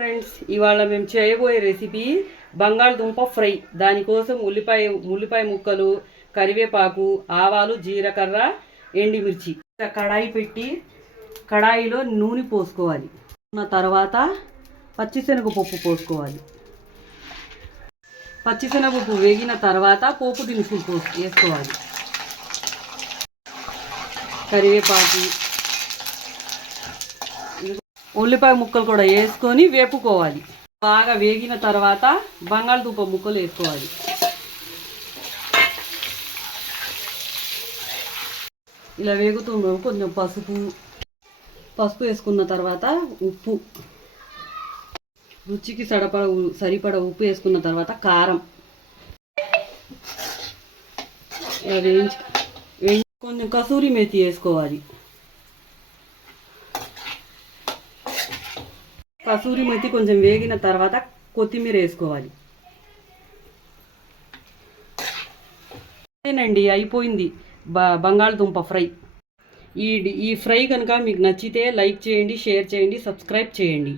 Friends, ఇవాళ మేము చేయబోయే రెసిపీ బంగాళదుంప ఫ్రై. దానికోసం ఉల్లిపాయ ముక్కలు, కరివేపాకు, ఆవాలు, జీలకర్ర, ఎండుమిర్చి. కడాయి పెట్టి కడాయిలో నూనె పోసుకోవాలి. తర్వాత పచ్చిశనగపప్పు పోసుకోవాలి. పచ్చిశనగపప్పు వేగిన తర్వాత పోపు దినుసులు వేసుకోవాలి. కరివేపాకు, ఉల్లిపాయ ముక్కలు కూడా వేసుకొని వేపుకోవాలి. బాగా వేగిన తర్వాత బంగాళదుంప ముక్కలు వేసుకోవాలి. ఇలా వేగుతున్న కొంచెం పసుపు వేసుకున్న తర్వాత ఉప్పు, రుచికి సరిపడ ఉప్పు వేసుకున్న తర్వాత కారం ఇలా వేయించి కొంచెం కసూరి మేతి వేసుకోవాలి. కసూరి మెతి కొంచెం వేగిన తర్వాత కొత్తిమీర వేసుకోవాలి. అంతేనండి, అయిపోయింది బంగాళదుంప ఫ్రై. ఈ ఫ్రై కనుక మీకు నచ్చితే లైక్ చేయండి, షేర్ చేయండి, సబ్స్క్రైబ్ చేయండి.